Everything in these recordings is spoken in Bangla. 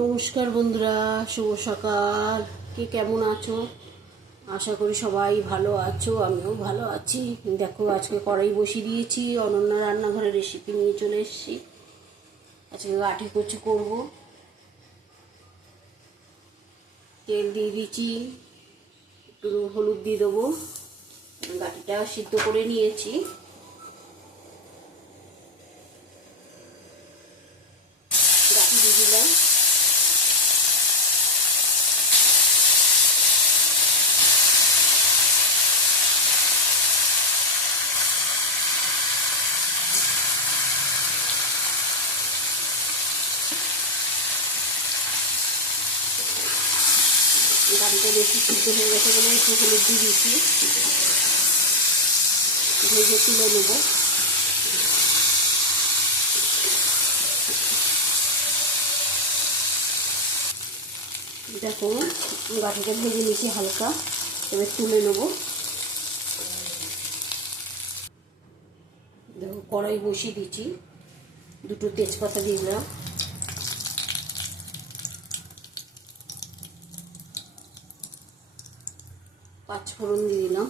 নমস্কার বন্ধুরা, শুভ সকাল। কে কেমন আছো? আশা করি সবাই ভালো আছো, আমিও ভালো আছি। দেখো, আজকে কড়াই বসিয়ে দিয়েছি, অনন্যা রান্নাঘরের রেসিপি নিয়ে চলে এসেছি। আজকে গাঁঠি কচু করবো। তেল দিয়ে দিচ্ছি, একটু হলুদ দিয়ে দেবো। গাঁঠিটা সিদ্ধ করে নিয়েছি। গাঁঠি দিয়ে দিলাম। গাঁঠিটা বেশি সিদ্ধ হয়ে গেছে বলে একটু হলুদ দিয়ে দিচ্ছি। ভেজে তুলে নেব। দেখো, গাঁঠিটা ভেজে নিয়েছি হালকা, এবার তুলে নেব। দেখো, কড়াই বসিয়ে দিচ্ছি, দুটো তেজপাতা দিয়ে দিলাম, পাঁচফোড়ন দিয়ে দিলাম,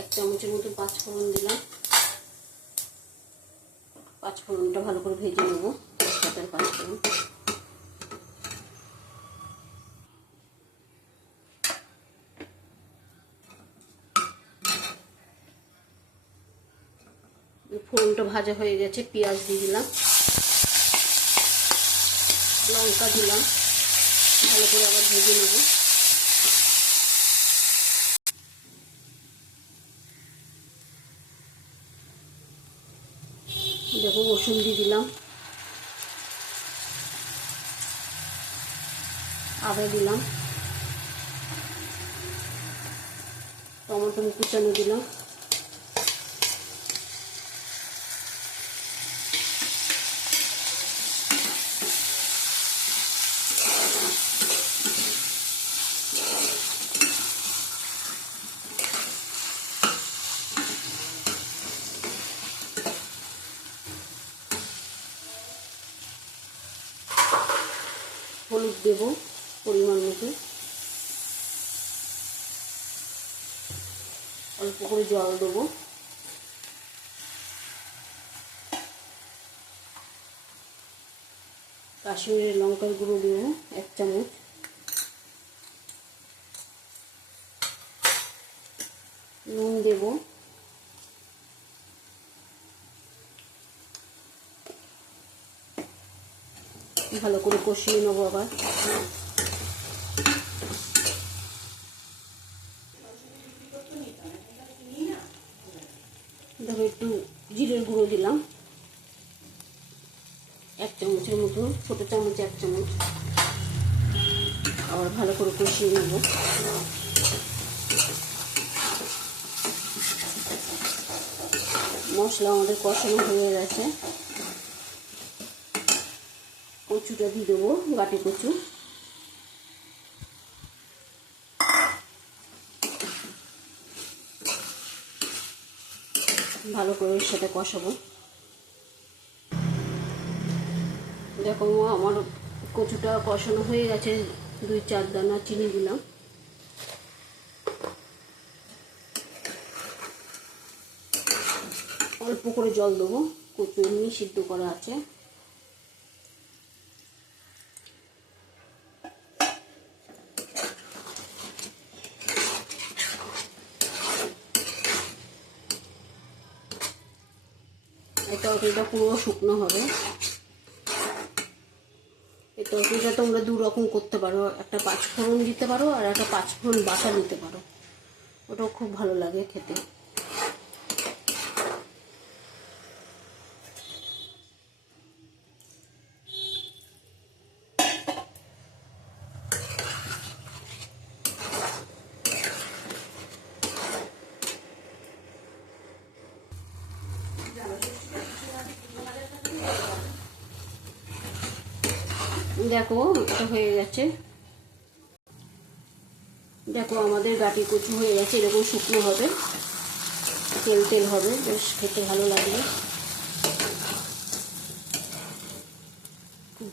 এক চামচের মতো পাঁচফোড়ন দিলাম। পাঁচফোড়নটা ভালো করে ভেজে নেব। তেজপাতার পাঁচফোড়ন, ফোড়নটা ভাজা হয়ে গেছে, পেঁয়াজ দিয়ে দিলাম, লঙ্কা দিলাম, ভালো করে আবার ভেজে নেব। দেখো, রসুন দিয়ে দিলাম, আদা দিলাম, টমেটো কুচানো দিলাম, হলুদ দেব পরিমাণ মতো, অল্প করে জল দেবো, কাশ্মীরের লঙ্কার গুঁড়ো দেবো 1 চামচ, নুন দেব, ভালো করে কষিয়ে নেবো। আবার দেখো, একটু জিরের গুঁড়ো দিলাম 1 চামচের মতো, ছোটো চামচ 1 চামচ। আবার ভালো করে কষিয়ে নেব। মশলা আমাদের কষানো হয়ে গেছে। কচুটা দিয়ে দেবো, গাঁটি কচু। ভালো করে এর সাথে কষাবো। দেখো, আমার কচুটা কষানো হয়ে গেছে। 2-4 দানা চিনি দিলাম, অল্প করে জল দেবো, কচু এমনি সিদ্ধ করা আছে। এই তরকারিটা পুরো শুকনো হবে। এই তরকারিটা তোমরা 2 রকম করতে পারো, একটা পাঁচফোড়ন দিতে পারো আর একটা পাঁচফোড়ন বাটা দিতে পারো, ওটাও খুব ভালো লাগে খেতে। দেখো, এটা হয়ে গেছে। দেখো, আমাদের গাঁটি কচু হয়ে গেছে, এরকম শুকনো হবে, তেল তেল হবে, বেশ খেতে ভালো লাগবে।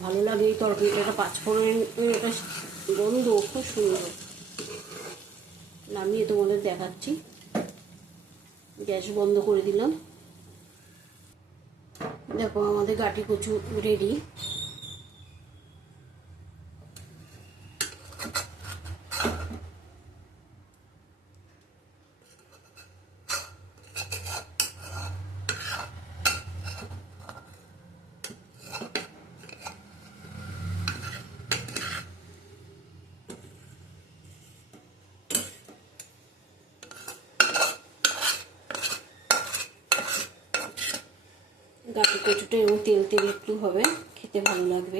ভালো লাগে এই তরকারিটা। একটা পাঁচফোড়নের একটা গন্ধ খুব সুন্দর। নামিয়ে তোমাদের দেখাচ্ছি। গ্যাস বন্ধ করে দিলাম। দেখো আমাদের গাটি কচু রেডি। গাটি কচুটা এবং তেল তেল একটু হবে, খেতে ভালো লাগবে।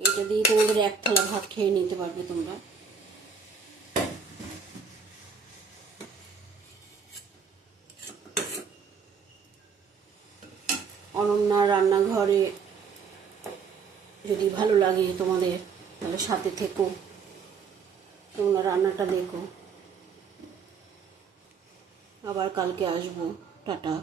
এটা দিয়ে তোমাদের এক থালা ভাত খেয়ে নিতে পারবে তোমরা। অনন্যা রান্নাঘরে যদি ভালো লাগে তোমাদের, তাহলে সাথে থেকো, তোমরা রান্নাটা দেখো। আবার কালকে আসবো। টাটা।